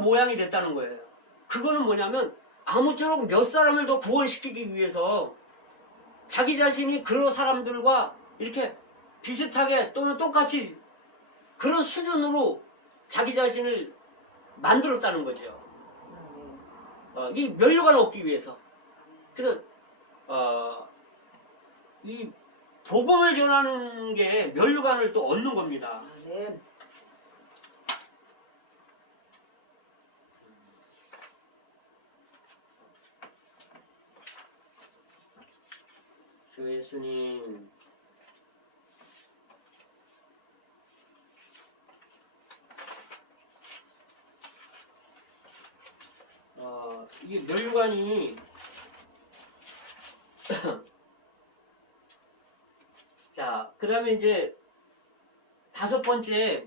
모양이 됐다는 거예요. 그거는 뭐냐면 아무쪼록 몇 사람을 더 구원시키기 위해서 자기 자신이 그런 사람들과 이렇게 비슷하게 또는 똑같이 그런 수준으로 자기 자신을 만들었다는 거죠. 이 면류관을 얻기 위해서. 그래서 이 복음을 전하는 게 면류관을 또 얻는 겁니다. 아멘. 주 예수님. 이게 면류관이 자, 그 다음에 이제 다섯 번째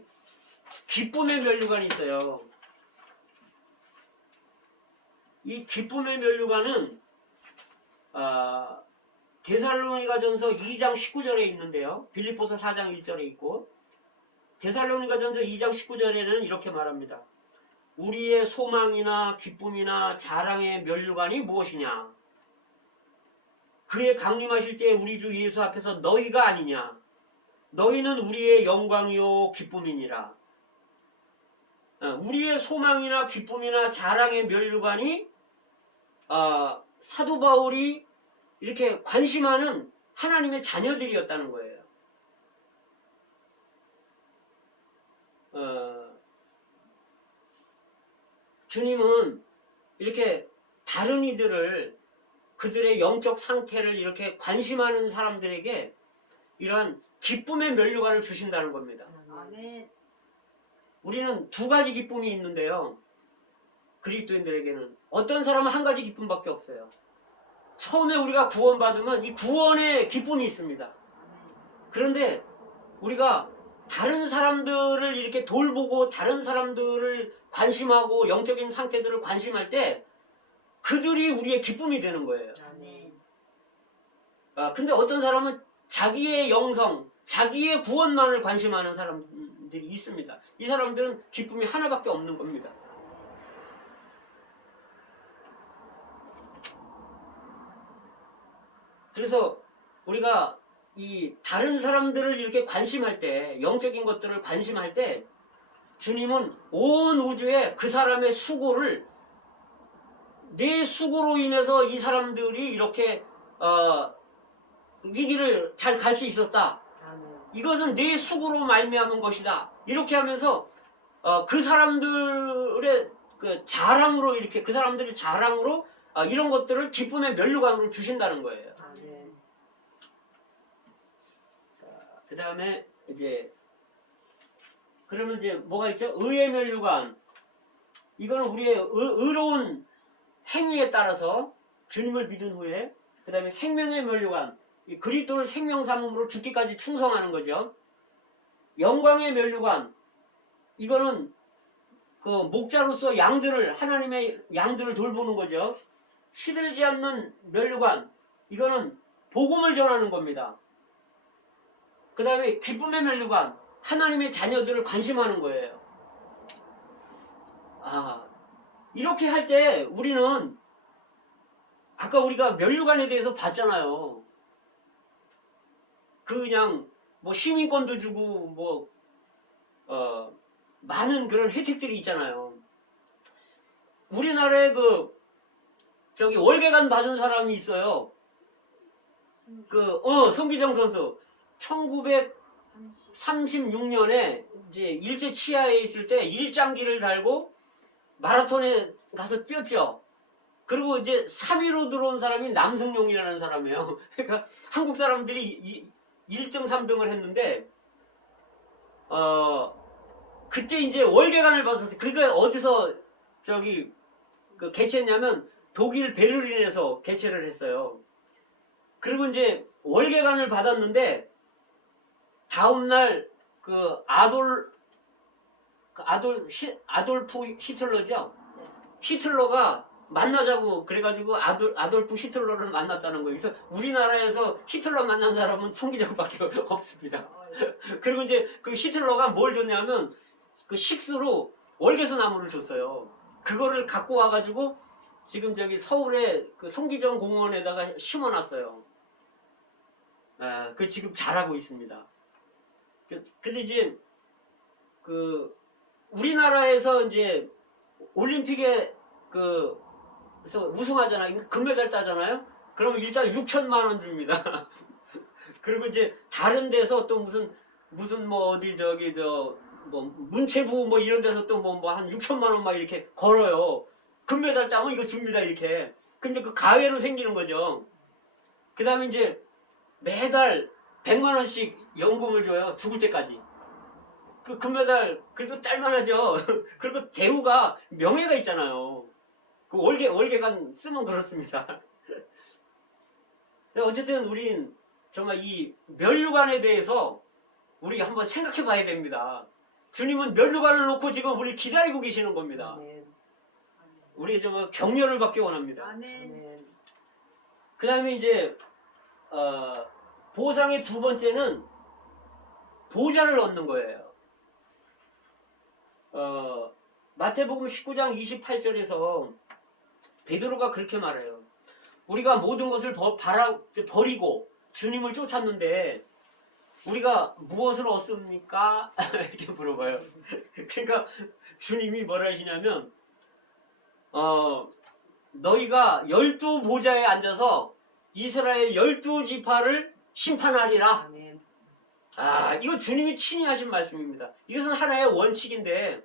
기쁨의 면류관이 있어요. 이 기쁨의 면류관은 데살로니가전서 2장 19절에 있는데요. 빌립보서 4장 1절에 있고 데살로니가전서 2장 19절에는 이렇게 말합니다. 우리의 소망이나 기쁨이나 자랑의 면류관이 무엇이냐? 그의 강림하실 때 우리 주 예수 앞에서 너희가 아니냐? 너희는 우리의 영광이요 기쁨이니라. 우리의 소망이나 기쁨이나 자랑의 면류관이 사도 바울이 이렇게 관심하는 하나님의 자녀들이었다는 거예요. 주님은 이렇게 다른 이들을 그들의 영적 상태를 이렇게 관심하는 사람들에게 이러한 기쁨의 면류관을 주신다는 겁니다. 아멘. 우리는 두 가지 기쁨이 있는데요. 그리스도인들에게는 어떤 사람은 한 가지 기쁨밖에 없어요. 처음에 우리가 구원받으면 이 구원의 기쁨이 있습니다. 그런데 우리가 다른 사람들을 이렇게 돌보고 다른 사람들을 관심하고 영적인 상태들을 관심할 때 그들이 우리의 기쁨이 되는 거예요. 아멘. 근데 어떤 사람은 자기의 영성, 자기의 구원만을 관심하는 사람들이 있습니다. 이 사람들은 기쁨이 하나밖에 없는 겁니다. 그래서 우리가 이 다른 사람들을 이렇게 관심할 때, 영적인 것들을 관심할 때 주님은 온 우주에 그 사람의 수고를 내 수고로 인해서 이 사람들이 이렇게 이 길을 잘 갈 수 있었다. 아멘. 이것은 내 수고로 말미암은 것이다. 이렇게 하면서 그 사람들의 그 자랑으로 이렇게 그 사람들의 자랑으로 이런 것들을 기쁨의 면류관으로 주신다는 거예요. 아멘. 자, 그 다음에 이제 그러면 이제 뭐가 있죠? 의의 면류관. 이거는 우리의 의로운 행위에 따라서 주님을 믿은 후에 그 다음에 생명의 면류관. 그리스도를 생명 삼음으로 죽기까지 충성하는 거죠. 영광의 면류관. 이거는 그 목자로서 하나님의 양들을 돌보는 거죠. 시들지 않는 면류관. 이거는 복음을 전하는 겁니다. 그 다음에 기쁨의 면류관. 하나님의 자녀들을 관심하는 거예요. 이렇게 할 때 우리는 아까 우리가 면류관에 대해서 봤잖아요. 그냥 뭐 시민권도 주고 뭐 많은 그런 혜택들이 있잖아요. 우리나라에 월계관 받은 사람이 있어요. 성기정 선수 1936년에 이제 일제 치하에 있을 때 일장기를 달고 마라톤에 가서 뛰었죠. 그리고 이제 3위로 들어온 사람이 남승용이라는 사람이에요. 그러니까 한국 사람들이 1등, 3등을 했는데 그때 이제 월계관을 받았어요. 그러니까 어디서 개최했냐면 독일 베를린에서 개최를 했어요. 그리고 이제 월계관을 받았는데 다음날 아돌프 히틀러죠. 히틀러가 만나자고 그래가지고 아돌프 히틀러를 만났다는 거예요. 그래서 우리나라에서 히틀러 만난 사람은 송기정밖에 없습니다. 그리고 이제 그 히틀러가 뭘 줬냐면 그 식수로 월계수 나무를 줬어요. 그거를 갖고 와가지고 지금 저기 서울에 그 송기정 공원에다가 심어놨어요. 그 지금 잘하고 있습니다. 근데 이제 그 우리나라에서 이제 올림픽에 그래서 우승하잖아요. 금메달 따잖아요. 그러면 일단 6천만 원 줍니다. 그리고 이제 다른 데서 또 무슨 뭐 어디 저기 뭐 문체부 뭐 이런 데서 또 뭐 한 6천만 원 막 이렇게 걸어요. 금메달 따면 이거 줍니다 이렇게. 근데 그 가외로 생기는 거죠. 그 다음에 이제 매달 100만 원씩 연금을 줘요. 죽을 때까지. 그 금메달 그래도 딸만하죠. 그리고 대우가 명예가 있잖아요. 그 월계관 쓰면 그렇습니다. 어쨌든 우린 정말 이 면류관에 대해서 우리가 한번 생각해 봐야 됩니다. 주님은 면류관을 놓고 지금 우리 기다리고 계시는 겁니다. 아멘. 우리 정말 격려를 받기 원합니다. 아멘. 그 다음에 이제 보상의 두 번째는 보좌를 얻는 거예요. 마태복음 19장 28절에서 베드로가 그렇게 말해요. 우리가 모든 것을 버리고 주님을 쫓았는데 우리가 무엇을 얻습니까? 이렇게 물어봐요. 그러니까 주님이 뭐라 하시냐면 너희가 12보좌에 앉아서 이스라엘 12지파를 심판하리라. 아멘. 이거 주님이 친히 하신 말씀입니다. 이것은 하나의 원칙인데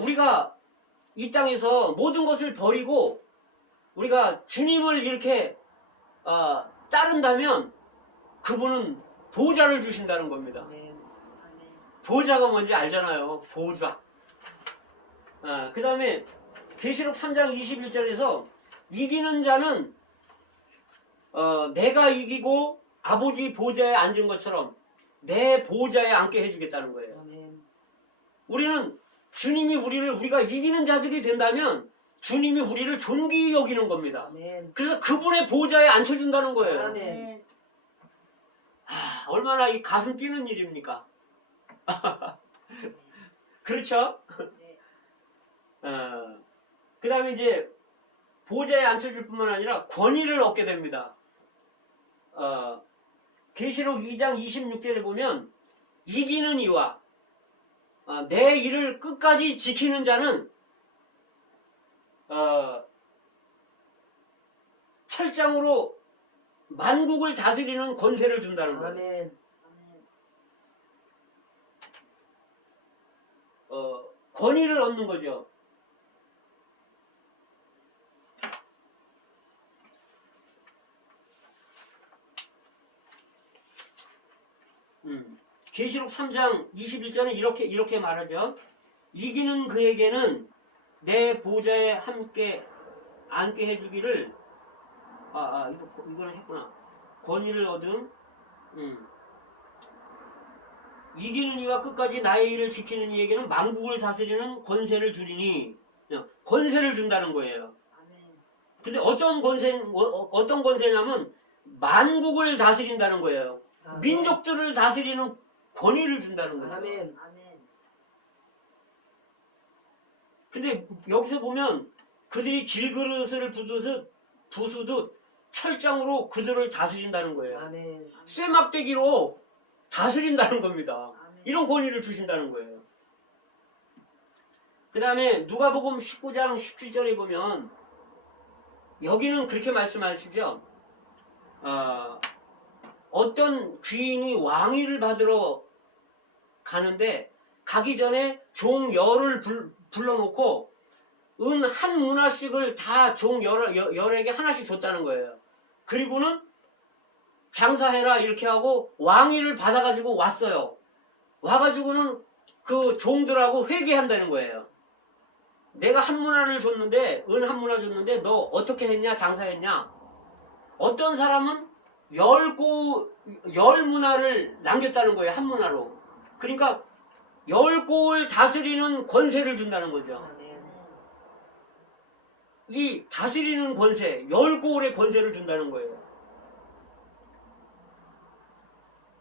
우리가 이 땅에서 모든 것을 버리고 우리가 주님을 이렇게 따른다면 그분은 보좌를 주신다는 겁니다. 아멘. 보좌가 뭔지 알잖아요. 보좌. 그 다음에 계시록 3장 21절에서 이기는 자는 내가 이기고 아버지 보좌에 앉은 것처럼 내 보좌에 앉게 해주겠다는 거예요. 아멘. 우리는 주님이 우리가 이기는 자들이 된다면 주님이 우리를 존귀히 여기는 겁니다. 아멘. 그래서 그분의 보좌에 앉혀준다는 거예요. 아멘. 얼마나 이 가슴 뛰는 일입니까? 그렇죠? 그 다음에 이제 보좌에 앉혀줄 뿐만 아니라 권위를 얻게 됩니다. 계시록 2장 26절에 보면 이기는 이와 내 일을 끝까지 지키는 자는 철장으로 만국을 다스리는 권세를 준다는 거예요. 아멘. 권위를 얻는 거죠. 계시록 3장 21절은 이렇게 말하죠. 이기는 그에게는 내 보좌에 함께 앉게 해주기를 이거는 했구나. 권위를 얻음. 이기는 이와 끝까지 나의 일을 지키는 이에게는 만국을 다스리는 권세를 주리니 권세를 준다는 거예요. 근데 어떤 권세냐면 만국을 다스린다는 거예요. 아멘. 민족들을 다스리는 권위를 준다는 거죠. 아멘. 근데 여기서 보면 그들이 질그릇을 부수듯 철장으로 그들을 다스린다는 거예요. 아멘. 쇠막대기로 다스린다는 겁니다. 이런 권위를 주신다는 거예요. 그 다음에 누가복음 19장 17절에 보면 여기는 그렇게 말씀하시죠. 어떤 귀인이 왕위를 받으러 가는데 가기 전에 종 열을 불러놓고 은 한 문화씩을 다 종 열에게 하나씩 줬다는 거예요. 그리고는 장사해라 이렇게 하고 왕위를 받아가지고 왔어요. 와가지고는 그 종들하고 회개한다는 거예요. 내가 한 문화를 줬는데 은 한 문화 줬는데 너 어떻게 했냐 장사했냐. 어떤 사람은 열 문화를 남겼다는 거예요. 한 문화로. 그러니까 10고을 다스리는 권세를 준다는 거죠. 아멘. 이 다스리는 권세, 10고을의 권세를 준다는 거예요.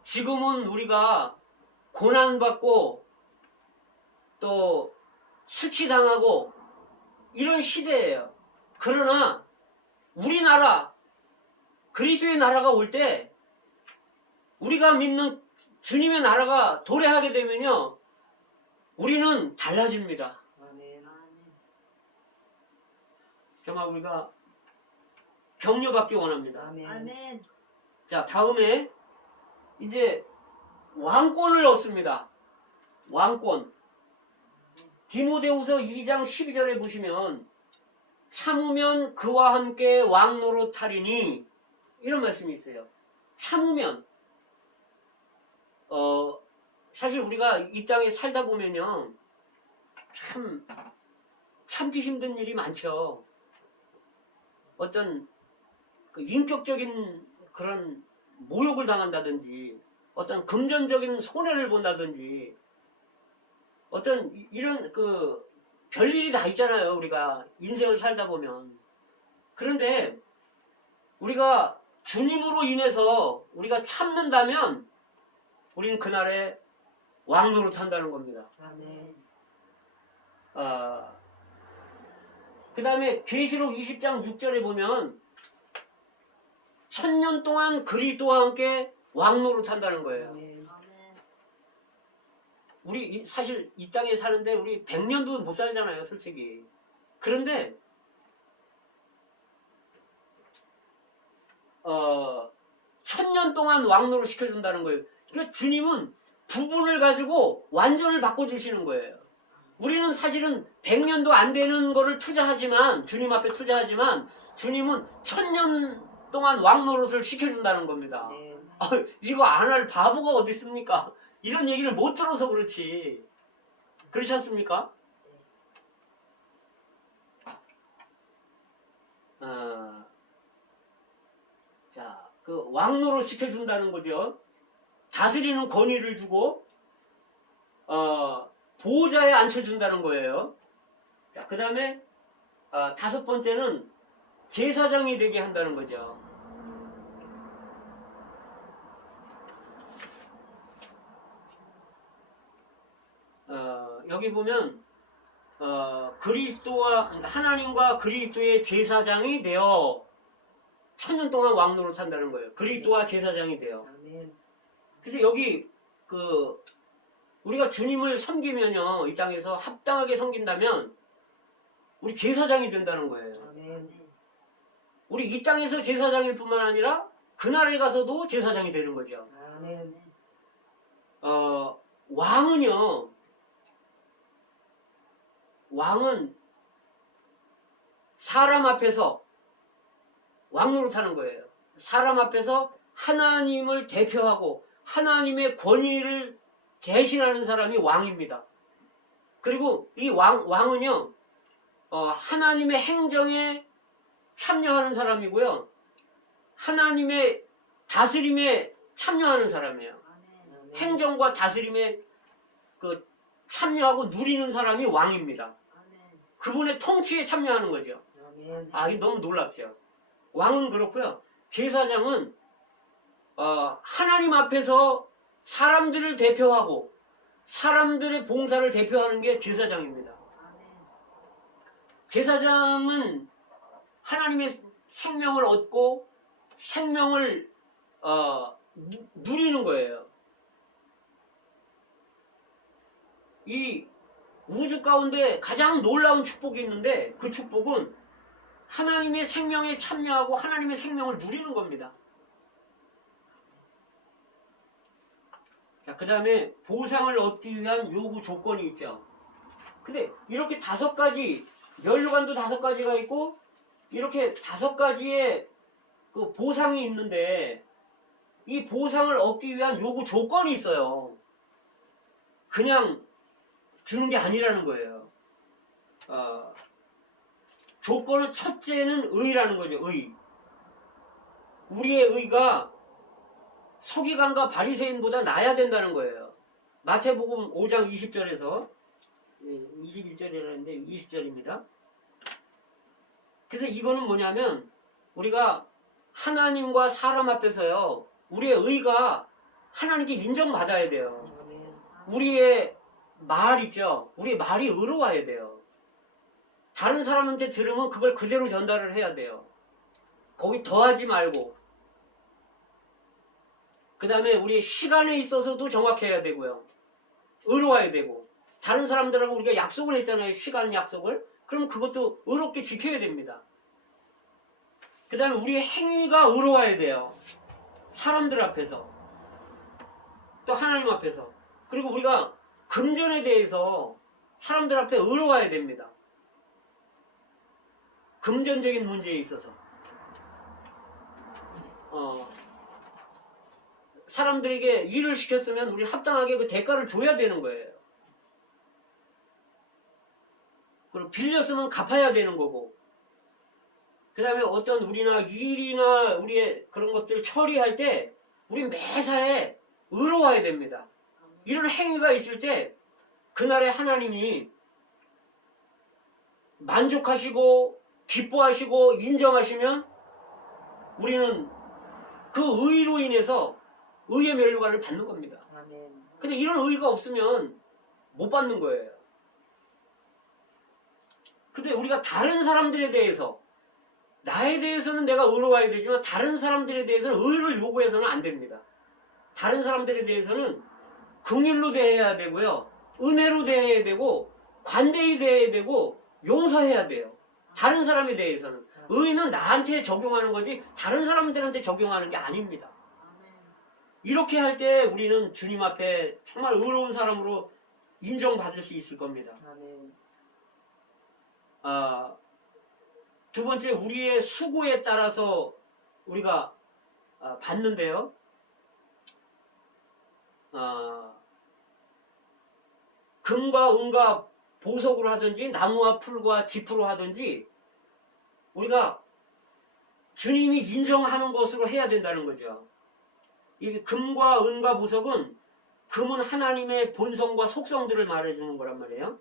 지금은 우리가 고난받고 또 수치당하고 이런 시대예요. 그러나 우리나라 그리스도의 나라가 올 때 우리가 믿는 주님의 나라가 도래하게 되면요 우리는 달라집니다. 아멘. 정말 우리가 격려받기 원합니다. 아멘. 아멘. 자, 다음에 이제 왕권을 얻습니다. 왕권. 디모데후서 2장 12절에 보시면 참으면 그와 함께 왕 노릇하리니 이런 말씀이 있어요. 참으면 사실 우리가 이 땅에 살다 보면요 참 참기 힘든 일이 많죠. 어떤 그 인격적인 그런 모욕을 당한다든지 어떤 금전적인 손해를 본다든지 어떤 이런 그 별일이 다 있잖아요. 우리가 인생을 살다 보면. 그런데 우리가 주님으로 인해서 우리가 참는다면 우리는 그날에 왕 노릇한다는 겁니다. 아멘. 그 다음에 계시록 20장 6절에 보면 1000년 동안 그리스도와 함께 왕 노릇한다는 거예요. 아멘. 아멘. 우리 사실 이 땅에 사는데 우리 100년도 못 살잖아요, 솔직히. 그런데 1000년 동안 왕노릇 시켜준다는 거예요. 그러니까 주님은 부분을 가지고 완전을 바꿔주시는 거예요. 우리는 사실은 100년도 안 되는 거를 투자하지만 주님 앞에 투자하지만 주님은 1000년 동안 왕노릇을 시켜준다는 겁니다. 아멘. 이거 안 할 바보가 어디 있습니까? 이런 얘기를 못 들어서 그렇지. 그렇지 않습니까? 자, 그 왕노릇 시켜준다는 거죠. 다스리는 권위를 주고 보호자에 앉혀준다는 거예요. 자, 그 다음에 5번째는 제사장이 되게 한다는 거죠. 여기 보면 그리스도와 하나님과 그리스도의 제사장이 되어 1000년 동안 왕노릇 한다는 거예요. 그리스도와 제사장이 되어. 아멘. 그래서 여기 우리가 주님을 섬기면요 이 땅에서 합당하게 섬긴다면 우리 제사장이 된다는 거예요. 아멘. 우리 이 땅에서 제사장일 뿐만 아니라 그날에 가서도 제사장이 되는 거죠. 아멘. 왕은 사람 앞에서 왕노릇하는 거예요. 사람 앞에서 하나님을 대표하고 하나님의 권위를 대신하는 사람이 왕입니다. 그리고 이 왕은요 하나님의 행정에 참여하는 사람이고요. 하나님의 다스림에 참여하는 사람이에요. 아멘. 행정과 다스림에 참여하고 누리는 사람이 왕입니다. 아멘. 그분의 통치에 참여하는 거죠. 아멘. 이게 너무 놀랍죠. 왕은 그렇고요. 제사장은 하나님 앞에서 사람들을 대표하고 사람들의 봉사를 대표하는 게 제사장입니다. 아멘. 제사장은 하나님의 생명을 얻고 생명을 누리는 거예요. 이 우주 가운데 가장 놀라운 축복이 있는데 그 축복은 하나님의 생명에 참여하고 하나님의 생명을 누리는 겁니다. 자, 그 다음에 보상을 얻기 위한 요구 조건이 있죠. 근데 이렇게 5가지, 면류관도 5가지가 있고 이렇게 5가지의 그 보상이 있는데 이 보상을 얻기 위한 요구 조건이 있어요. 그냥 주는 게 아니라는 거예요. 조건은 첫째는 의라는 거죠. 의. 우리의 의가 서기관과 바리새인보다 나아야 된다는 거예요. 마태복음 5장 20절에서 21절이라는데 20절입니다. 그래서 이거는 뭐냐면 우리가 하나님과 사람 앞에서요. 우리의 의가 하나님께 인정받아야 돼요. 아멘. 우리의 말 있죠. 우리 말이 의로워야 돼요. 다른 사람한테 들으면 그걸 그대로 전달을 해야 돼요. 거기 더하지 말고. 그 다음에 우리 시간에 있어서도 정확해야 되고요. 의로워야 되고. 다른 사람들하고 우리가 약속을 했잖아요. 시간 약속을. 그럼 그것도 의롭게 지켜야 됩니다. 그 다음에 우리의 행위가 의로워야 돼요. 사람들 앞에서. 또 하나님 앞에서. 그리고 우리가 금전에 대해서 사람들 앞에 의로워야 됩니다. 금전적인 문제에 있어서. 사람들에게 일을 시켰으면 우리 합당하게 그 대가를 줘야 되는 거예요. 그리고 빌렸으면 갚아야 되는 거고. 그 다음에 어떤 우리나 일이나 우리의 그런 것들을 처리할 때 우리 매사에 의로워야 됩니다. 이런 행위가 있을 때 그날에 하나님이 만족하시고 기뻐하시고 인정하시면 우리는 그 의로 인해서 의의 면류관을 받는 겁니다. 아멘. 근데 이런 의가 없으면 못 받는 거예요. 근데 우리가 다른 사람들에 대해서 나에 대해서는 내가 의로워야 되지만 다른 사람들에 대해서는 의를 요구해서는 안 됩니다. 다른 사람들에 대해서는 긍휼로 대해야 되고요. 은혜로 대해야 되고 관대히 대해야 되고 용서해야 돼요. 다른 사람에 대해서는. 의는 나한테 적용하는 거지 다른 사람들한테 적용하는 게 아닙니다. 이렇게 할 때 우리는 주님 앞에 정말 의로운 사람으로 인정받을 수 있을 겁니다. 아멘. 두 번째, 우리의 수고에 따라서 우리가 받는데요. 금과 은과 보석으로 하든지 나무와 풀과 짚으로 하든지 우리가 주님이 인정하는 것으로 해야 된다는 거죠. 이 금과 은과 보석은 금은 하나님의 본성과 속성들을 말해주는 거란 말이에요.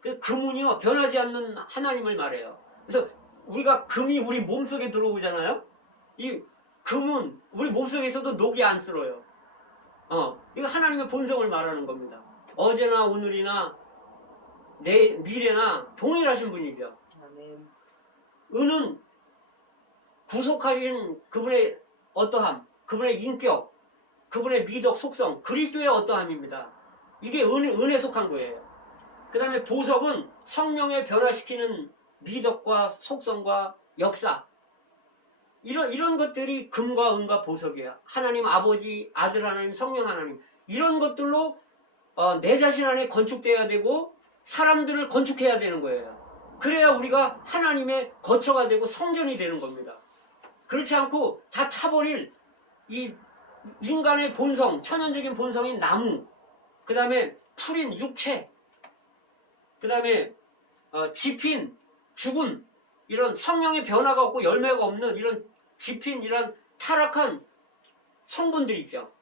그 금은요 변하지 않는 하나님을 말해요. 그래서 우리가 금이 우리 몸속에 들어오잖아요. 이 금은 우리 몸속에서도 녹이 안 쓸어요. 이거 하나님의 본성을 말하는 겁니다. 어제나 오늘이나 내 미래나 동일하신 분이죠. 아멘. 은은 구속하신 그분의 어떠함, 그분의 인격, 그분의 미덕 속성, 그리스도의 어떠함입니다. 이게 은에 속한 거예요. 그 다음에 보석은 성령의 변화시키는 미덕과 속성과 역사, 이런 것들이 금과 은과 보석이에요. 하나님 아버지, 아들 하나님, 성령 하나님, 이런 것들로 내 자신 안에 건축돼야 되고 사람들을 건축해야 되는 거예요. 그래야 우리가 하나님의 거처가 되고 성전이 되는 겁니다. 그렇지 않고 다 타버릴 이 인간의 본성, 천연적인 본성인 나무, 그 다음에 풀인 육체, 그 다음에 짚인 죽은 이런 성령의 변화가 없고 열매가 없는 이런 짚인 이런 타락한 성분들 있죠.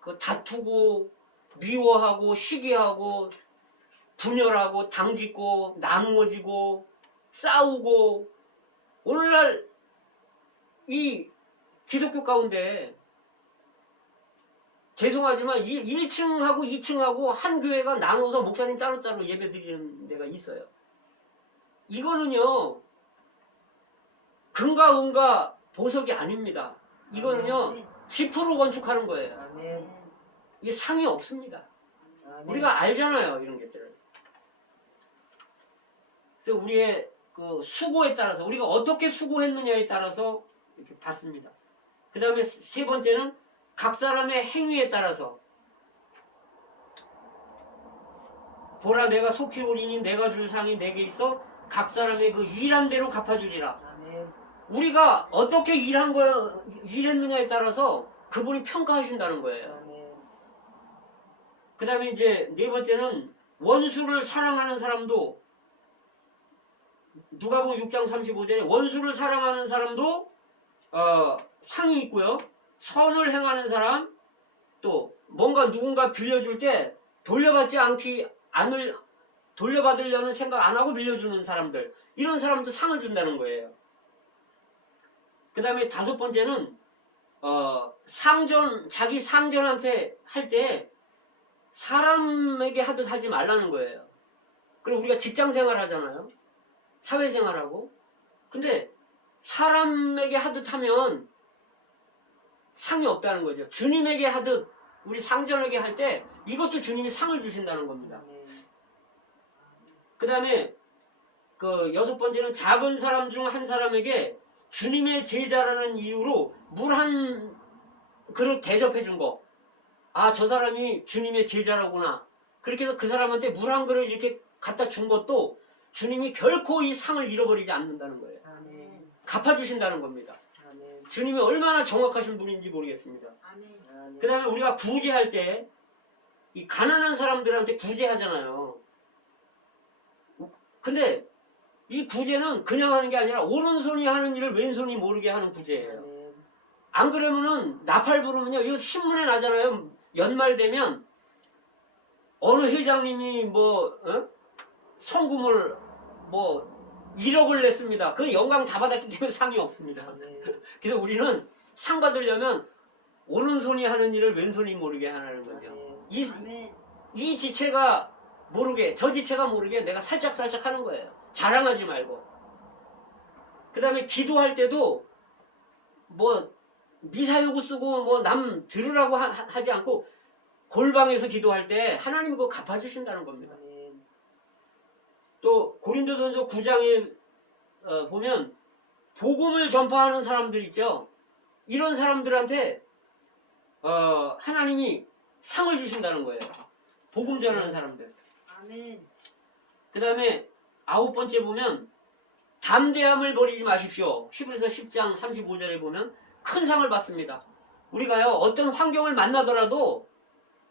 그 다투고 미워하고 시기하고 분열하고 당짓고 나누어지고 싸우고, 오늘날 이 기독교 가운데 죄송하지만 1층하고 2층하고 한 교회가 나눠서 목사님 따로따로 예배 드리는 데가 있어요. 이거는요 금과 은과 보석이 아닙니다. 이거는요 지프로 건축하는 거예요. 아멘. 이게 상이 없습니다. 아멘. 우리가 알잖아요, 이런 것들을. 그래서 우리의 그 수고에 따라서, 우리가 어떻게 수고했느냐에 따라서 이렇게 받습니다. 그 다음에 세 번째는 각 사람의 행위에 따라서. 보라, 내가 속히 오리니 내가 줄 상이 내게 있어 각 사람의 그 일한 대로 갚아주리라. 아멘. 우리가 어떻게 일했느냐에 따라서 그분이 평가하신다는 거예요. 아멘. 그 다음에 이제 네 번째는 원수를 사랑하는 사람도, 누가복음 6장 35절에 원수를 사랑하는 사람도 상이 있고요. 선을 행하는 사람, 또 뭔가 누군가 빌려줄 때 돌려받으려는 생각 안 하고 빌려주는 사람들, 이런 사람도 상을 준다는 거예요. 그 다음에 다섯 번째는 자기 상전한테 할 때 사람에게 하듯 하지 말라는 거예요. 그리고 우리가 직장 생활 하잖아요. 사회생활하고. 근데 사람에게 하듯 하면 상이 없다는 거죠. 주님에게 하듯 우리 상전에게 할 때 이것도 주님이 상을 주신다는 겁니다. 그 다음에 그 6번째는 작은 사람 중 한 사람에게 주님의 제자라는 이유로 물 한 그릇 대접해 준 거. 아, 저 사람이 주님의 제자라구나. 그렇게 해서 그 사람한테 물 한 그릇 이렇게 갖다 준 것도 주님이 결코 이 상을 잃어버리지 않는다는 거예요. 아멘. 갚아주신다는 겁니다. 아멘. 주님이 얼마나 정확하신 분인지 모르겠습니다. 아멘. 그 다음에 우리가 구제할 때 이 가난한 사람들한테 구제하잖아요. 근데 이 구제는 그냥 하는 게 아니라 오른손이 하는 일을 왼손이 모르게 하는 구제예요. 아멘. 안 그러면은 나팔 부르면요, 이거 신문에 나잖아요. 연말 되면 어느 회장님이 뭐 성금을 뭐 1억을 냈습니다. 그 영광 다 받았기 때문에 상이 없습니다. 아멘. 그래서 우리는 상 받으려면 오른손이 하는 일을 왼손이 모르게 하라는 거죠. 아멘. 이 지체가 모르게, 저 지체가 모르게 내가 살짝살짝 하는 거예요. 자랑하지 말고. 그 다음에 기도할 때도 뭐 미사여구 쓰고 뭐 남 들으라고 하지 않고 골방에서 기도할 때 하나님이 그거 갚아주신다는 겁니다. 아멘. 또 고린도전서 9장에 보면 복음을 전파하는 사람들 있죠. 이런 사람들한테 하나님이 상을 주신다는 거예요. 복음 전하는 사람들. 아멘. 그 다음에 9번째 보면 담대함을 버리지 마십시오. 히브리서 10장 35절에 보면 큰 상을 받습니다. 우리가요, 어떤 환경을 만나더라도,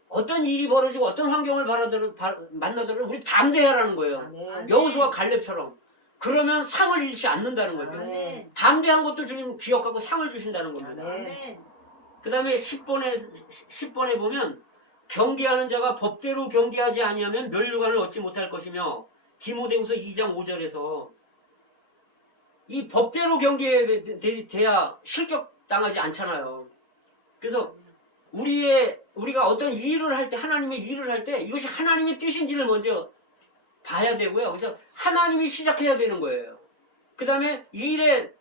어떤 일이 벌어지고 어떤 환경을 만나더라도 우리 담대하라는 거예요. 아멘. 여호수아 갈렙처럼. 그러면 상을 잃지 않는다는 거죠. 아멘. 담대한 것도 주님 기억하고 상을 주신다는 겁니다. 아멘. 그 다음에 10번에 보면 경계하는 자가 법대로 경계하지 아니하면 멸류관을 얻지 못할 것이며, 디모데후서 2장 5절에서 이 법대로 경계돼야 실격당하지 않잖아요. 그래서 우리가 어떤 일을 할 때, 하나님의 일을 할 때 이것이 하나님의 뜻인지를 먼저 봐야 되고요. 그래서 하나님이 시작해야 되는 거예요. 그 다음에 일의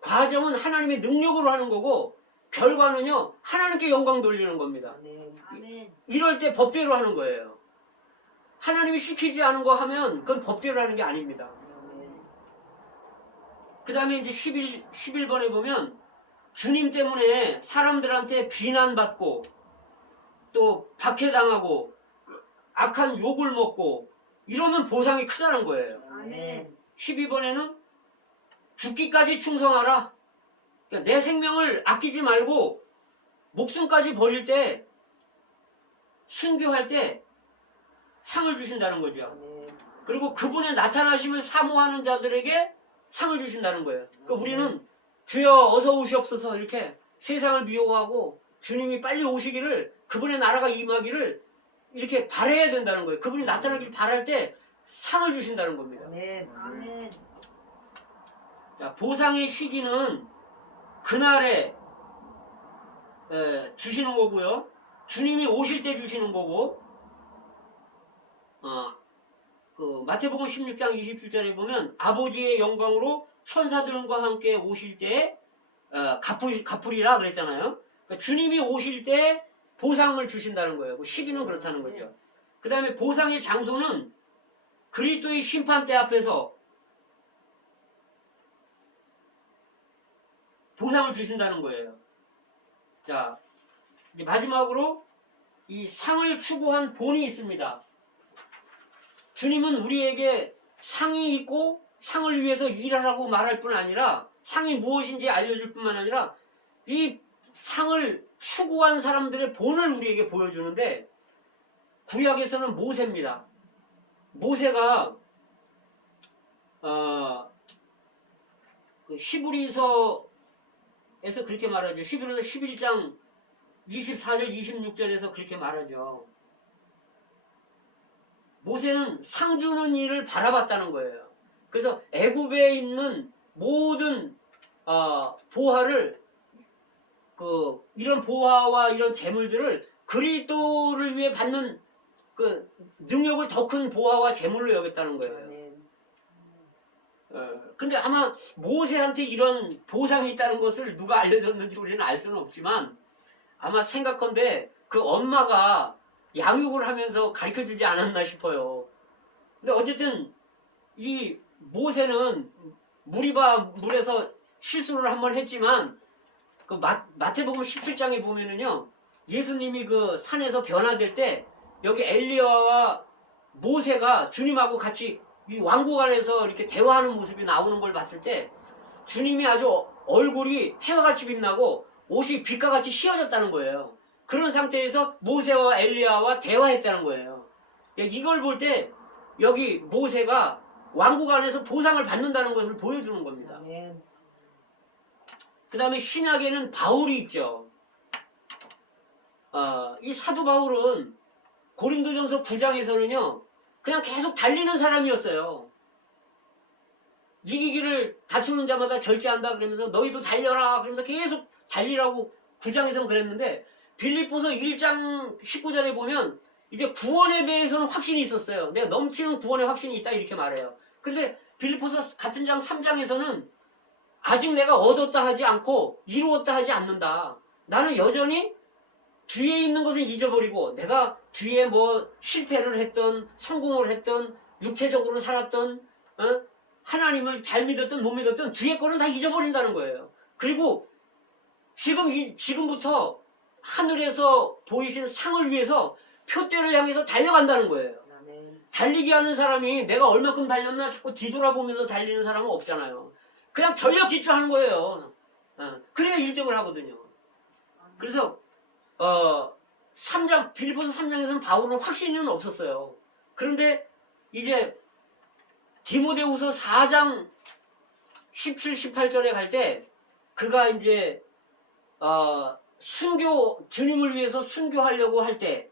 과정은 하나님의 능력으로 하는 거고, 결과는요, 하나님께 영광 돌리는 겁니다. 아멘. 이럴 때 법대로 하는 거예요. 하나님이 시키지 않은 거 하면 그건 법대로 하는 게 아닙니다. 그 다음에 이제 11번에 보면 주님 때문에 사람들한테 비난받고 또 박해당하고 악한 욕을 먹고 이러면 보상이 크다는 거예요. 아멘. 12번에는 죽기까지 충성하라. 그러니까 내 생명을 아끼지 말고 목숨까지 버릴 때, 순교할 때 상을 주신다는 거죠. 아멘. 그리고 그분의 나타나심을 사모하는 자들에게 상을 주신다는 거예요. 그러니까 우리는 주여 어서 오시옵소서 이렇게 세상을 미워하고 주님이 빨리 오시기를, 그분의 나라가 임하기를 이렇게 바라야 된다는 거예요. 그분이 나타나길 바랄 때 상을 주신다는 겁니다. 아멘. 아멘. 자, 보상의 시기는 그날에 주시는 거고요. 주님이 오실 때 주시는 거고, 그 마태복음 16장 27절에 보면 아버지의 영광으로 천사들과 함께 오실 때 갚으리라 그랬잖아요. 그러니까 주님이 오실 때 보상을 주신다는 거예요. 그 시기는 그렇다는 거죠. 그 다음에 보상의 장소는 그리스도의 심판대 앞에서 보상을 주신다는 거예요. 자, 이제 마지막으로 이 상을 추구한 본이 있습니다. 주님은 우리에게 상이 있고 상을 위해서 일하라고 말할 뿐 아니라, 상이 무엇인지 알려줄 뿐만 아니라 이 상을 추구한 사람들의 본을 우리에게 보여주는데, 구약에서는 모세입니다. 모세가 그 히브리서에서 그렇게 말하죠. 히브리서 11장 24절 26절에서 그렇게 말하죠. 모세는 상 주는 일을 바라봤다는 거예요. 그래서 애굽에 있는 모든 보화를, 이런 보화와 이런 재물들을 그리스도를 위해 받는 그 능력을 더 큰 보화와 재물로 여겼다는 거예요. 아멘. 근데 아마 모세한테 이런 보상이 있다는 것을 누가 알려줬는지 우리는 알 수는 없지만 아마 생각컨대 그 엄마가 양육을 하면서 가르쳐주지 않았나 싶어요. 근데 어쨌든 이 모세는 물에서 실수를 한번 했지만 그 마태복음 17장에 보면은요 예수님이 그 산에서 변화될 때 여기 엘리야와 모세가 주님하고 같이 이 왕국 안에서 이렇게 대화하는 모습이 나오는 걸 봤을 때 주님이 아주 얼굴이 해와 같이 빛나고 옷이 빛과 같이 휘어졌다는 거예요. 그런 상태에서 모세와 엘리야와 대화했다는 거예요. 이걸 볼 때 여기 모세가 왕국 안에서 보상을 받는다는 것을 보여주는 겁니다. 아멘. 그 다음에 신약에는 바울이 있죠. 이 사도 바울은 고린도전서 9장에서는요 그냥 계속 달리는 사람이었어요. 이기기를 다투는 자마다 절제한다 그러면서 너희도 달려라 그러면서 계속 달리라고 9장에서는 그랬는데 빌립보서 1장 19절에 보면 이제 구원에 대해서는 확신이 있었어요. 내가 넘치는 구원의 확신이 있다 이렇게 말해요. 근데 빌립보서 같은 장 3장에서는 아직 내가 얻었다 하지 않고 이루었다 하지 않는다. 나는 여전히 뒤에 있는 것은 잊어버리고 내가 뒤에 뭐 실패를 했던 성공을 했던 육체적으로 살았던 하나님을 잘 믿었던 못 믿었던 뒤에 거는 다 잊어버린다는 거예요. 그리고 지금부터 하늘에서 보이신 상을 위해서 표대를 향해서 달려간다는 거예요. 아멘. 달리기 하는 사람이 내가 얼마큼 달렸나 자꾸 뒤돌아보면서 달리는 사람은 없잖아요. 그냥 전력 질주하는 거예요. 그래야 1등을 하거든요. 그래서 3장 빌립보서 3장에서는 바울은 확신은 없었어요. 그런데 이제 디모데후서 4장 17, 18절에 갈 때 그가 이제 주님을 위해서 순교하려고 할 때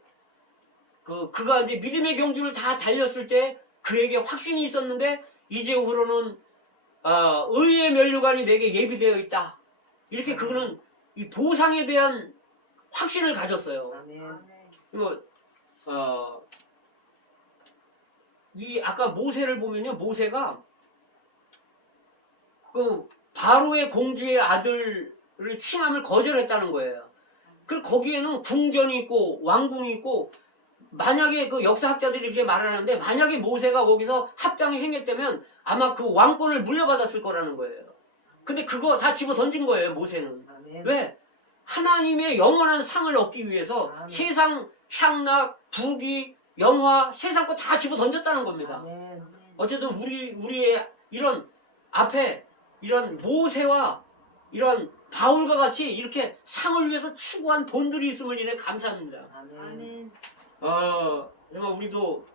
그가 이제 믿음의 경주를 다 달렸을 때 그에게 확신이 있었는데 이제후로는 의의 면류관이 내게 예비되어 있다. 이렇게 그는 이 보상에 대한 확신을 가졌어요. 아멘. 이 아까 모세를 보면요, 모세가 그 바로의 공주의 아들을 칭함을 거절했다는 거예요. 그리고 거기에는 궁전이 있고 왕궁이 있고 만약에 그 역사학자들이 이렇게 말하는데 만약에 모세가 거기서 합당히 행했다면 아마 그 왕권을 물려받았을 거라는 거예요. 근데 그거 다 집어 던진 거예요, 모세는. 아멘. 왜? 하나님의 영원한 상을 얻기 위해서 아멘. 세상 향락, 부귀, 영화, 세상 거 다 집어 던졌다는 겁니다. 아멘. 어쨌든 우리의 이런 앞에 이런 모세와 이런 바울과 같이 이렇게 상을 위해서 추구한 본들이 있음을 인해 감사합니다. 아멘. 아멘. 정말 우리도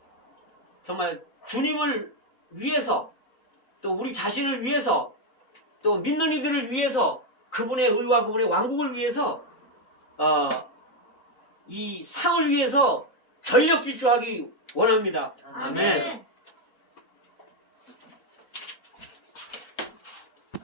정말 주님을 위해서 또 우리 자신을 위해서 또 믿는 이들을 위해서 그분의 의와 그분의 왕국을 위해서 이 상을 위해서 전력 질주하기 원합니다. 아멘. 아멘.